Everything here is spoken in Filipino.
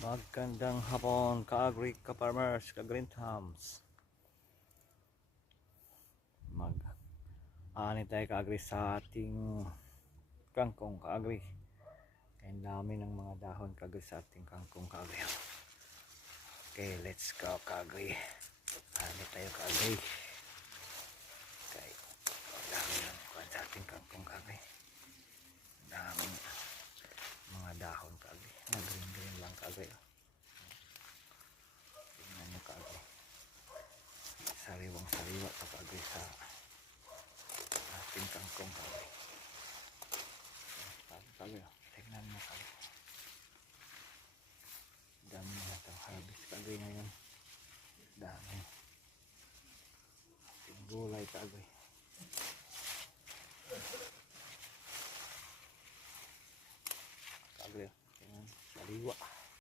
Magandang hapon ka-agri, ka-farmers, ka-green thumbs. Mag-ani tayo ka-agri sa ating kangkong ka-agri. Kaya dami ng mga dahon ka-agri sa ating kangkong ka-agri. Okay, let's go ka-agri. Ani tayo ka-agri. Okay, dami ng sa ating kangkong ka-agri. Dami mga dahon ka-agri. Green lang ka-agri. Tingnan nyo ka-agri. Sariwang sariwa ito ka-agri sa ating kangkong ka-agri. Tingnan mo ka-agri. Dami na ito harvest ka-agri ngayon. Dami. Ating gulay ka-agri.